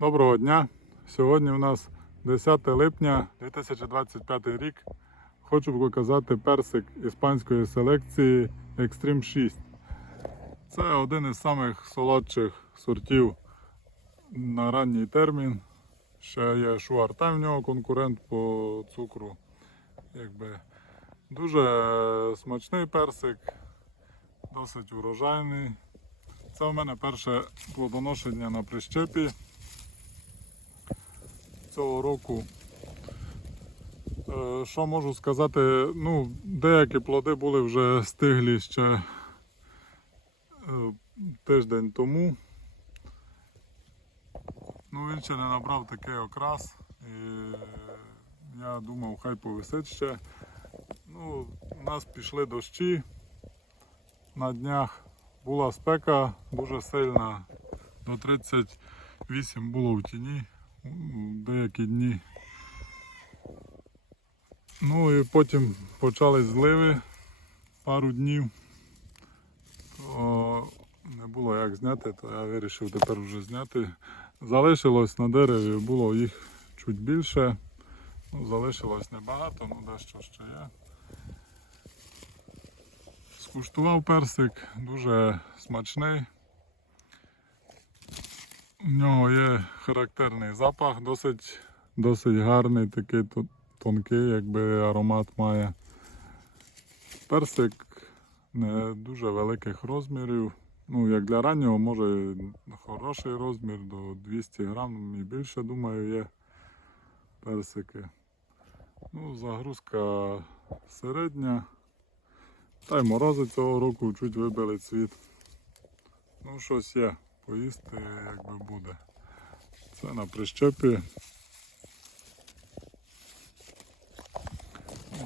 Доброго дня! Сьогодні у нас 10 липня 2025 рік. Хочу показати персик іспанської селекції Extreme 6. Це один із самих солодших сортів на ранній термін. Ще є Шуартай в нього конкурент по цукру. Якби дуже смачний персик, досить урожайний. Це у мене перше плодоношення на прищепі цього року. Е, Що можу сказати? Ну, деякі плоди були вже стиглі ще е, тиждень тому. Ну, він ще не набрав такий окрас. І я думав, хай повисить ще. Ну, у нас пішли дощі на днях. Була спека дуже сильна, до 38 було в тіні деякі дні. Ну і потім почались зливи пару днів. То не було як зняти, то я вирішив тепер вже зняти. Залишилось на дереві, було їх чуть більше. Ну, залишилось небагато, ну дещо ще є. Скуштував персик, дуже смачний. У нього є характерний запах, досить, досить гарний, такий тонкий, якби аромат має. Персик не дуже великих розмірів. Ну, як для раннього, може хороший розмір до 200 грам і більше, думаю, є персики. Ну, загрузка середня. Та й морози цього року чуть вибили цвіт. Ну, щось є, поїсти якби буде. Це на прищепі.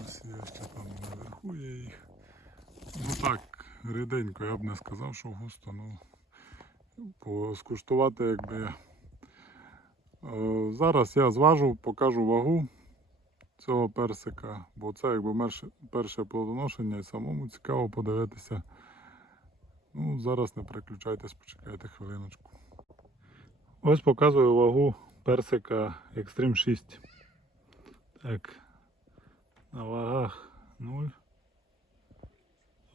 Ось є ще там наверху є їх. Ну так, ріденько, я б не сказав, що густо, ну поскуштувати якби. Е, Зараз я зважу, покажу вагу цього персика, бо це якби перше плодоношення і самому цікаво подивитися. Ну, зараз не переключайтесь, почекайте хвилиночку. Ось показую вагу персика Extreme 6. Так, на вагах 0.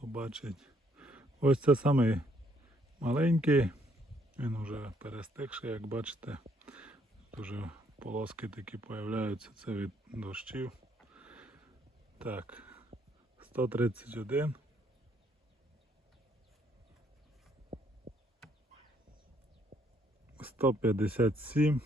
Побачить. Ось це самий маленький. Він вже перестигший, як бачите. Дуже полоски такі появляються. Це від дощів. Так, 131. Сто п'ятдесят сім.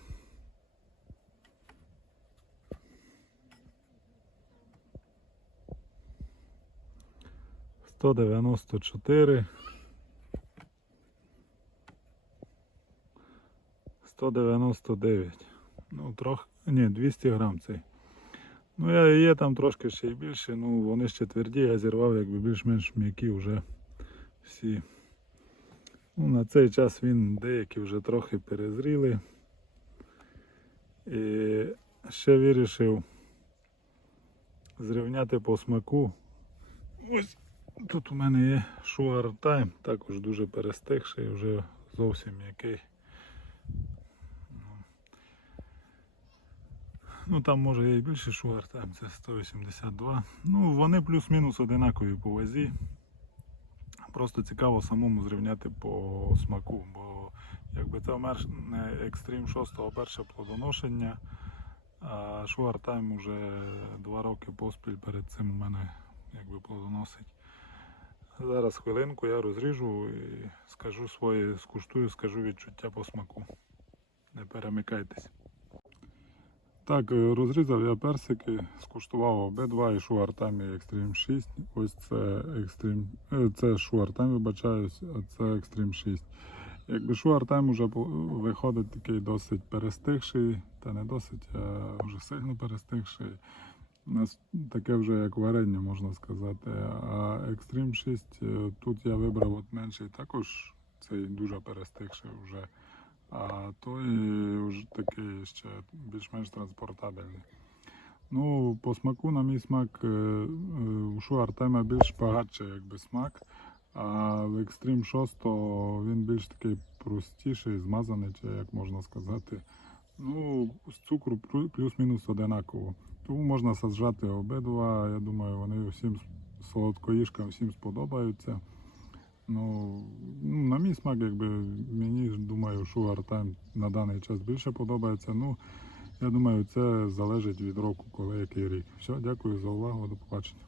Сто дев'яносто чотири. Сто дев'яносто дев'ять. Ну, трохи. Ні, 200 грам цей. Ну, я є там трошки ще й більше, ну вони ще тверді, я зірвав, якби більш-менш м'які вже всі. Ну, на цей час він деякі вже трохи перезріли. І ще вирішив зрівняти по смаку. Ось тут у мене є Sugar Time, також дуже перестигший, вже зовсім м'який. Ну там може є і більше шугар, там це 182. Ну вони плюс-мінус одинакові по вазі. Просто цікаво самому зрівняти по смаку, бо якби це екстрім 6 перше плодоношення, а шугар тайм вже два роки поспіль перед цим у мене якби плодоносить. Зараз хвилинку я розріжу і скажу своє, скуштую, скажу відчуття по смаку. Не перемикайтесь. Так, е, розрізав я персики, скуштував обидва і Шуартамі Extreme 6. Ось це Extreme, е, це Шуартам, вибачаюсь, а це Extreme 6. Якби Шуартайм вже виходить такий досить перестигший, та не досить, а вже сильно перестигший. Таке вже як варення, можна сказати. А Extreme 6 е, тут я вибрав от менший також, цей дуже перестигший вже. А той такий ще більш-менш транспортабельний. Ну, по смаку, на мій смак, е, е, у Шу Артема більш багатший якби смак. А в Extreme 6 він більш такий простіший, змазаний, чи як можна сказати. Ну, з цукру плюс-мінус одинаково. Тому можна саджати обидва. Я думаю, вони всім солодкоїжкам всім сподобаються. Ну, ну, на мій смак, якби мені думаю, шугар там на даний час більше подобається. Ну, я думаю, це залежить від року, коли який рік. Все, дякую за увагу, до побачення.